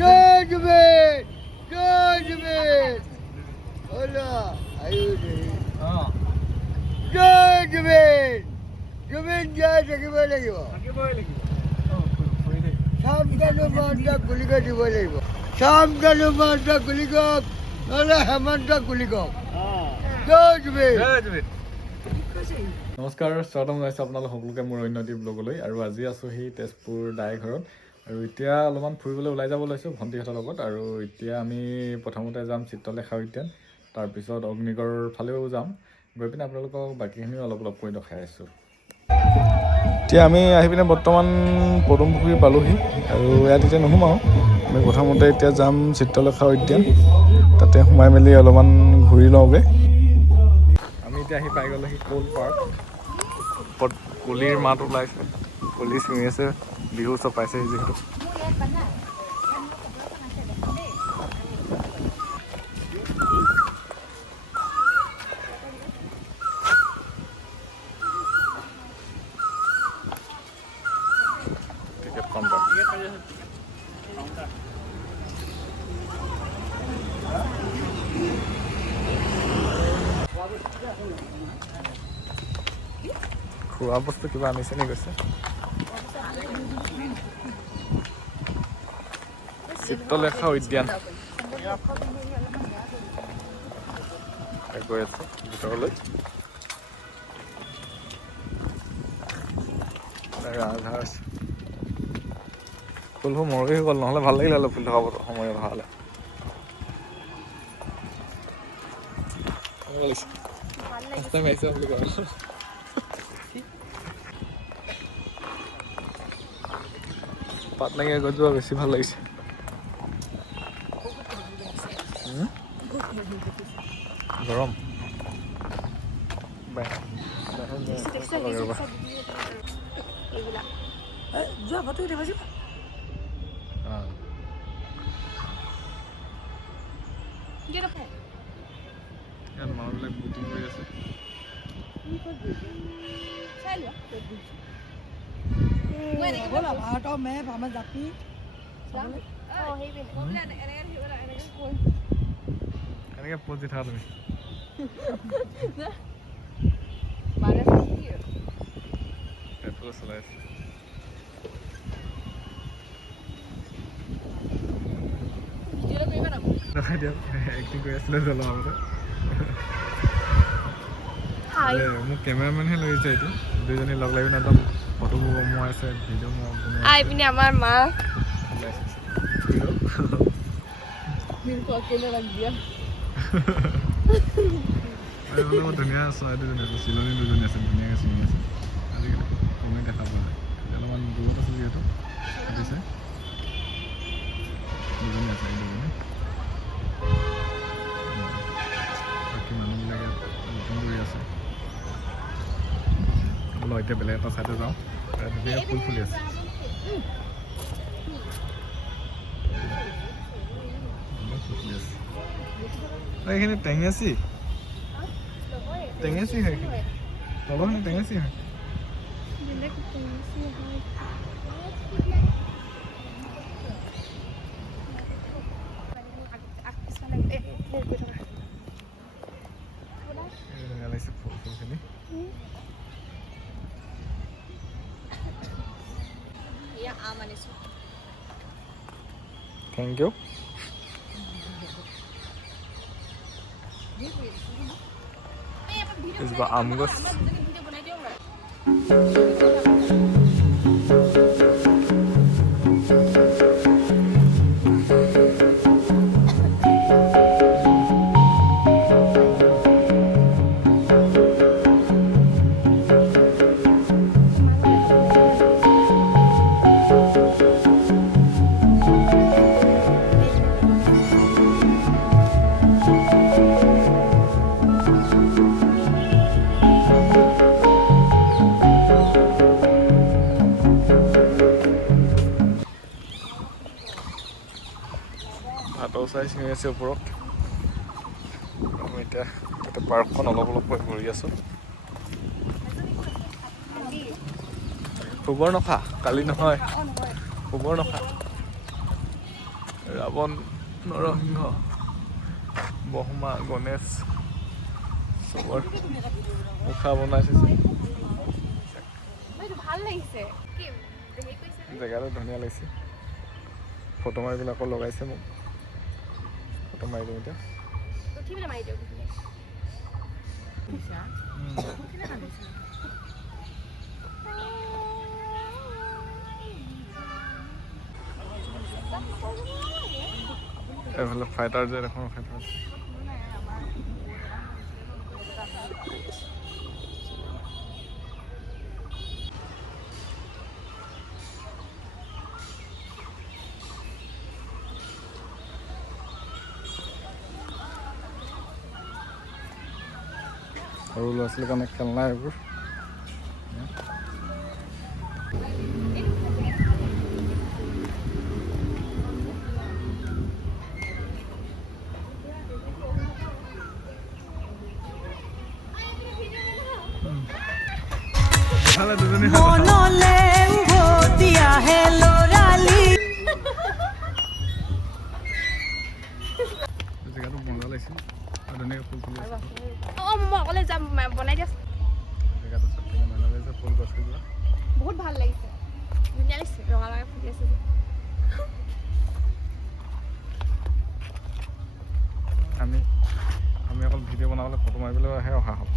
জয় জুবেন জয় জুবেন ওলা আয়ু ৰে জয় জুবেন জুবেন জয় থাকিব লাগিব চামকানু মহন্তক গুলি কৰি দিব লাগিব চামকানু মহন্তক গুলি কওক নহ'লে হেমন্তক গুলি কওক জয় জুবেন নমস্কাৰ, স্বাগতম জনাইছোঁ আপোনালোক সকলোকে মোৰ অন্যটি ব্লগলৈ। আৰু আজি আছোঁ সেই তেজপুৰ দাই ঘৰত। আৰু এতিয়া অলপমান ফুৰিবলৈ ওলাই যাব লৈছোঁ ভণ্টিহঁতৰ লগত। আৰু এতিয়া আমি প্ৰথমতে যাম চিত্ৰলেখা উদ্যান, তাৰপিছত অগ্নিগড়ৰ ফালেও যাম। গৈ পিনে আপোনালোকক বাকীখিনিও অলপ কৰি দেখাই আছোঁ। এতিয়া আমি আহি পিনে বৰ্তমান পদুম পুখুৰী পালোহি। আৰু ইয়াত এতিয়া নোসোমাওঁ, আমি প্ৰথমতে এতিয়া যাম চিত্ৰলেখা উদ্যান, তাতে সোমাই মেলি অলপমান ঘূৰি লওঁগৈ। আমি এতিয়া আহি পাই গ'লোহি ক'ল পাৰ্ক। ওপৰত কুলিৰ মাত ওলাইছে, কুলি চিঞৰি আছে, বিহু চপাইছেহি যিহেতু। Ticket counter. খোৱা বস্তু কিবা আনিছে নি কৈছে। চিত্ৰলেখা উদ্যান গৈ আছো ভিতৰলৈ। ৰাজহাঁহ ফুলবোৰ মৰহি হৈ গ'ল, নহ'লে ভাল লাগিলে অলপ ফুল থকা সময়ত অহা হ'লে। পাত নাইকিয়া গছজোপা বেছি ভাল লাগিছে। গৰম যোৱা ফটো উঠিবাচোন। ইয়াত মানুহবিলাক বুটিং কৰি আছে। ভাৰতৰ মেপ আমাৰ জাপি এনেকৈ পজি থাকা তুমি। পেট্ৰল চলাই আছে। দেখাই দিয়ক, এক্টিং কৰি আছিলে জলৰ আগতে। মোক কেমেৰামেনহে লৈ আহিছে। এইটো দুইজনী লগ লাগি নাযাম, ফটোবোৰ বনোৱা আছে, ভিডিঅ' পিনে আমাৰ মা ধুনীয়া চৰাই দুজনী আছে, চিলনী দুজনী আছে, ধুনীয়াকৈ চিঙি আছে। আজিকালি কমেই দেখা পোৱা যায়, অলপমান দূৰত আছে যিহেতু সুধিছে। দুজনী আছে, এই দুজনী। বাকী মানুহবিলাকে বুকিং কৰি আছে। বোলো এতিয়া বেলেগ এটা চাইডে যাওঁ, ধুনীয়া ফুল ফুলি আছে। এইখিনি টেঙেচি টেঙেচি হয়, এইখিনি তলৰখিনি টেঙেচি হয়। ধুনীয়া লাগিছে ফুলখিনি। Thank you. এজোপা আম গছ। ভাটৌ চৰাই চিঙি আছে ওপৰত। আমি এতিয়া পাৰ্কখন অলপ ঘূৰি আছোঁ। সুবৰ্ণখা, কালি নহয় সুবৰ্ণখা। ৰাৱণ, নৰসিংহ, ব্ৰহ্মা, গণেশ চবৰ মুখা বনাই থৈছে। ভাল লাগিছে কি হেৰি কৰিছে জেগাটো ধুনীয়া লাগিছে। ফটো মাৰিবলৈ আকৌ লগাইছে মোক। ফটো মাৰি দিওঁ এতিয়া। উঠি পেলাই মাৰি দিয়ক এইফালে ফাইটাৰ জেট এখন ৰখাই থোৱা আছে। সৰু ল'ৰা ছোৱালীৰ কাৰণে খেলনা এইবোৰ। মনলে উভতি আহে লৰালি। জেগাটো মজা লাগিছে আৰু ধুনীয়াকৈ ফুল ফুলি আছে। মই অকলে যাম বনাই দিয়া জেগাটো চাই ধুনীয়া লাগিছে। ফুল গছ কেইজোপা বহুত ভাল লাগিছে ধুনীয়া লাগিছে ৰঙা ৰঙা ফুলি আছে যে। আমি অকল ভিডিঅ' বনাবলৈ ফটো মাৰিবলৈহে অহা হ'ল।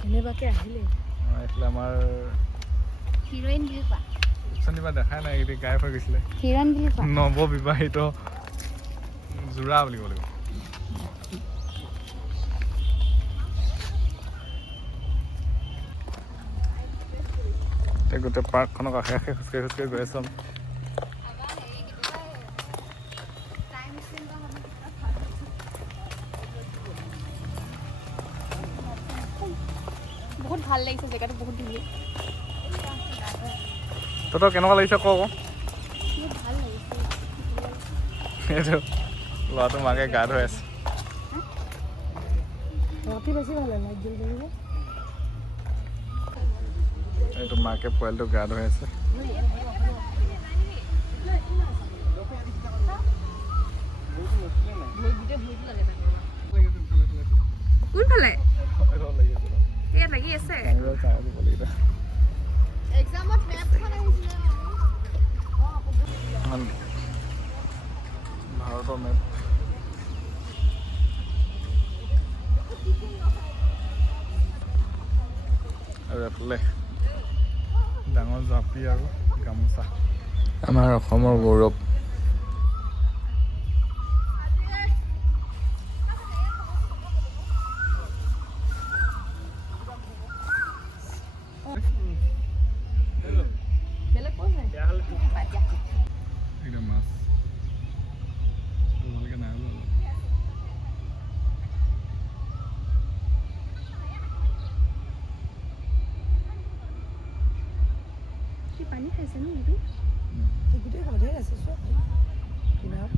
কেনেবাকে আহিলে এইফালে আমাৰ হিৰইন বুলি কোৱা উচ্চনিবা দেখাই নাই, এইটো গায়ব হৈ গৈছিলে। হিৰইন বুলি কোৱা নৱবিবাহিত যোৰা বুলি ক'ব লাগিব। গোটেই পাৰ্কখনক আশে আশে খোজকাঢ়ি খোজকাঢ়ি গৈ আছোঁ। বহুত ভাল লাগিছে জেগাটো বহুত ধুনীয়া। তহঁতৰ কেনেকুৱা লাগিছে কওঁ বহুত ভাল লাগিছে এইটো ল'ৰাটো মাকে গা ধুই আছে। ৰাতি বেছি ভাল লাগে লাইট জ্বলি থাকিব। এইটো মাকে পোৱালিটো গা ধুই আছে। কোনফালে ইয়াত লাগি আছে এক্সামত মেপখন আহিছিলে ভাৰতৰ মেপ। আৰু এফালে ডাঙৰ জাপি আৰু গামোচা। আমাৰ অসমৰ গৌৰৱ। একদম মাছ ভালকৈ নাই ওলোৱা। পানী খাইছে ন এইটো গোটেই সদায় আছে চব কিনাৰত।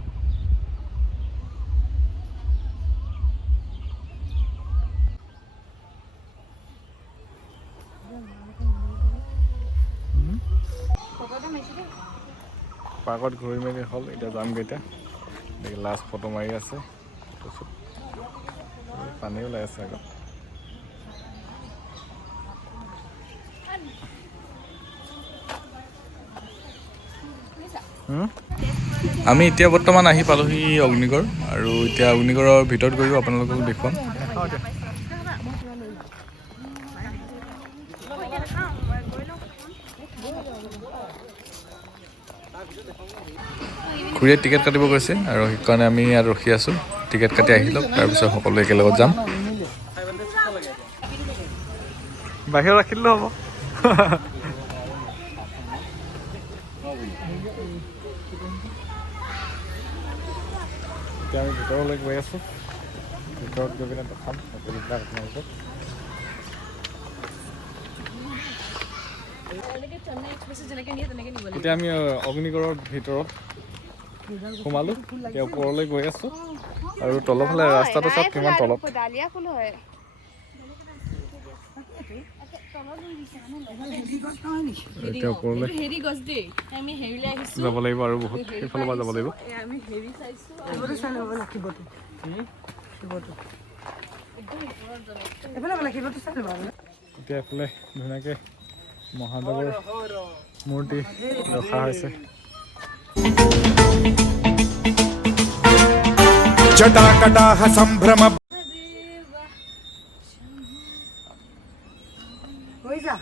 পাৰ্কত ঘূৰি মেলি হ'ল, এতিয়া যামগৈ। এতিয়া লাষ্ট ফটো মাৰি আছে, তাৰপিছত পানী ওলাই আছে আগত। আমি এতিয়া বৰ্তমান আহি পালোহি অগ্নিগড়, আৰু এতিয়া অগ্নিগড়ৰ ভিতৰত গৈও আপোনালোকক দেখুৱাম। খুৰীয়ে টিকেট কাটিব গৈছে আৰু সেইকাৰণে আমি ইয়াত ৰখি আছোঁ। টিকেট কাটি আহি লওক, তাৰপিছত সকলোৱে একেলগত যাম। বাহিৰত ৰাখিলেও হ'ব। এতিয়া আমি ভিতৰলৈ গৈ আছোঁ। ভিতৰত গৈ পিনে দেখাম সকলোবিলাক আপোনালোকক। এতিয়া আমি অগ্নিগড়ৰ ভিতৰত সোমালোঁ। এতিয়া ওপৰলৈ গৈ আছোঁ, আৰু তলফালে ৰাস্তাটো চাওক কিমান তলত। ডালিয়া ফুল হয় এতিয়া ওপৰলৈ হেৰি গছ দেই আমি হেৰিলৈ আহিছোঁ যাব লাগিব আৰু বহুত সেইফালৰ পৰা যাব লাগিব আমি হেৰি চাইছোঁ এইবোৰতো চাই ল'ব লাখিবতো শিৱটো এইফালে লাখিবতো চাই ল'ব আৰু এতিয়া এইফালে ধুনীয়াকৈ মহাদেৱৰ মূৰ্তি ৰখা হৈছে जटाकटाह संभ्रम হৈ যা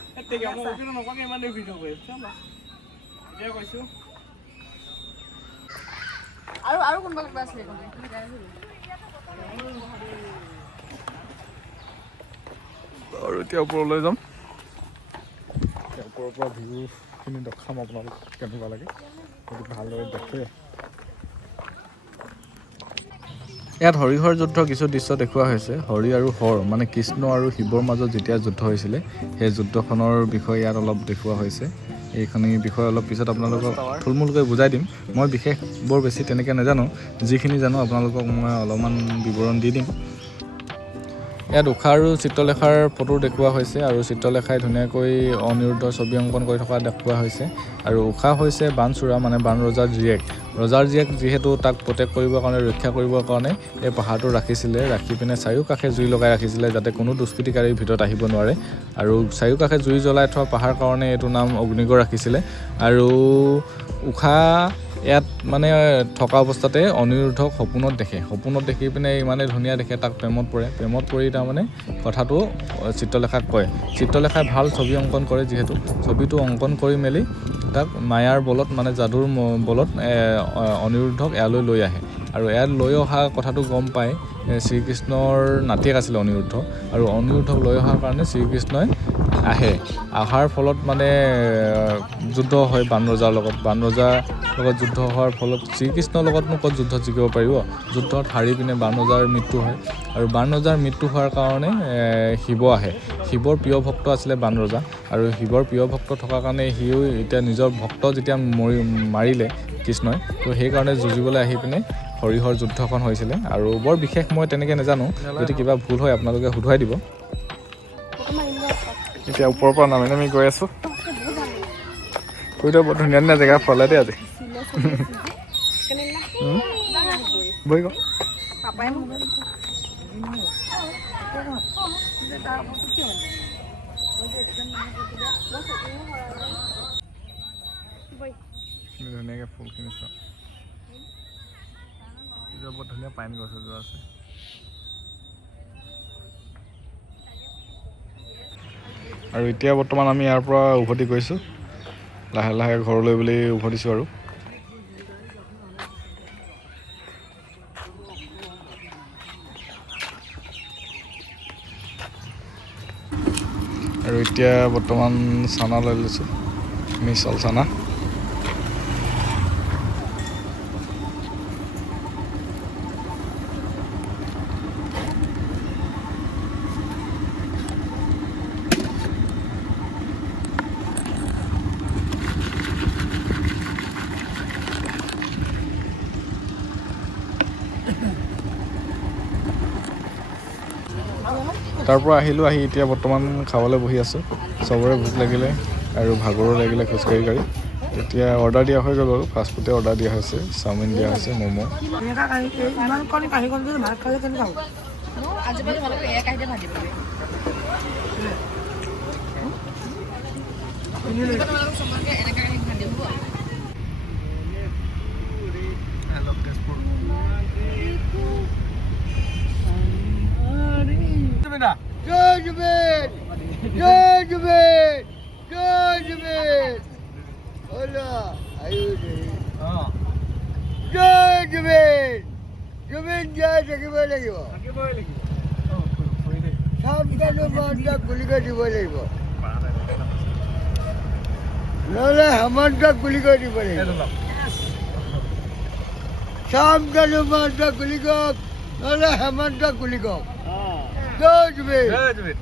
আৰু কোনোবা কিবা আছিলে আৰু এতিয়া ওপৰলৈ যাম এতিয়া ওপৰৰ পৰা ভিউখিনি দেখাম আপোনালোক কেনেকুৱা লাগে যদি ভালদৰে দেখে ইয়াত হৰিহৰ যুদ্ধৰ কিছু দৃশ্য দেখুওৱা হৈছে হৰি আৰু হৰ মানে কৃষ্ণ আৰু শিৱৰ মাজত যেতিয়া যুদ্ধ হৈছিলে সেই যুদ্ধখনৰ বিষয়ে ইয়াত অলপ দেখুওৱা হৈছে এইখিনি বিষয়ে অলপ পিছত আপোনালোকক থুলমূলকৈ বুজাই দিম মই বিশেষ বৰ বেছি তেনেকৈ নাজানো যিখিনি জানো আপোনালোকক মই অলপমান বিৱৰণ দি দিম ইয়াত উষা আৰু চিত্ৰলেখাৰ ফটো দেখুওৱা হৈছে আৰু চিত্ৰলেখাই ধুনীয়াকৈ অনিৰুদ্ধৰ ছবি অংকন কৰি থকা দেখুওৱা হৈছে আৰু উষা হৈছে বাণচোৰা মানে বাণ ৰজাৰ জীয়েক যিহেতু তাক প্ৰটেক্ট কৰিবৰ কাৰণে ৰক্ষা কৰিবৰ কাৰণে এই পাহাৰটো ৰাখিছিলে ৰাখি পিনে চাৰিওকাষে জুই লগাই ৰাখিছিলে যাতে কোনো দুষ্কৃতিকাৰীৰ ভিতৰত আহিব নোৱাৰে আৰু চাৰিওকাষে জুই জ্বলাই থোৱা পাহাৰ কাৰণে এইটো নাম অগ্নিগড় ৰাখিছিলে আৰু উষা ইয়াত মানে থকা অৱস্থাতে অনিৰুদ্ধক সপোনত দেখি পিনে ইমানেই ধুনীয়া দেখে তাক প্ৰেমত পৰি তাৰমানে কথাটো চিত্ৰলেখাক কয় চিত্ৰলেখাই ভাল ছবি অংকন কৰে যিহেতু ছবিটো অংকন কৰি মেলি তাক মায়াৰ বলত মানে যাদুৰ বলত অনিৰুদ্ধক ইয়ালৈ লৈ আহে আৰু ইয়াত লৈ অহা কথাটো গম পায় শ্ৰীকৃষ্ণৰ নাতিয়েক আছিলে অনিৰুদ্ধ আৰু অনিৰুদ্ধক লৈ অহাৰ কাৰণে শ্ৰীকৃষ্ণই অহাৰ ফলত মানে যুদ্ধ হয় বাণ ৰজাৰ লগত যুদ্ধ হোৱাৰ ফলত শ্ৰীকৃষ্ণৰ লগতনো ক'ত যুদ্ধ জিকিব পাৰিব যুদ্ধত হাৰি পিনে বাণ ৰজাৰ মৃত্যু হয় আৰু বাণ ৰজাৰ মৃত্যু হোৱাৰ কাৰণে শিৱ আহে শিৱৰ প্ৰিয় ভক্ত আছিলে বাণ ৰজা আৰু শিৱৰ প্ৰিয় ভক্ত থকাৰ কাৰণে সিও এতিয়া নিজৰ ভক্ত যেতিয়া মাৰিলে কৃষ্ণই তো সেইকাৰণে যুঁজিবলৈ আহি পিনে হৰিহৰ যুদ্ধখন হৈছিলে আৰু বৰ বিশেষ মই তেনেকৈ নাজানো যদি কিবা ভুল হয় আপোনালোকে শুধৰাই দিব এতিয়া ওপৰৰ পৰা নামি গৈ আছোঁ ফুৰিটো বৰ ধুনীয়া জেগা ফলে দেই আজি বহি গ'ল ধুনীয়াকৈ ফুলখিনি চাওঁ বৰ ধুনীয়া পাইন গছ এজোপা আছে আৰু এতিয়া বৰ্তমান আমি ইয়াৰ পৰা উভতি গৈছোঁ লাহে লাহে ঘৰলৈ বুলি উভতিছোঁ আৰু এতিয়া বৰ্তমান চানা লৈ লৈছোঁ মিছল চানা তাৰ পৰা আহি এতিয়া বৰ্তমান খাবলৈ বহি আছোঁ চবৰে ভোক লাগিলে আৰু ভাগৰো লাগিলে খোজকাঢ়ি এতিয়া অৰ্ডাৰ দিয়া হৈ গ'ল আৰু ফাষ্টফুডে অৰ্ডাৰ দিয়া হৈছে চাওমিন দিয়া হৈছে ম'ম' ইমান কণী কাঢ়িখন যদি ভাত খালে কেনেকুৱা হ'ব আজি পৰা তোমালোকে এক কাহিতে ভাজিব তোমালোকক চবকে এনেকৈ ভাজি হ'ব Judgment! Hola, ayude. Judgment! Judgment jaya থাকিবই লাগিব সামকানো মানটা গুলিকে দিব লাগিব নহ'লে হেমন্তক গুলিকে দিব লাগিব সামকানো মানটা গুলিকক নহ'লে হেমন্তক গুলিকক Judgment!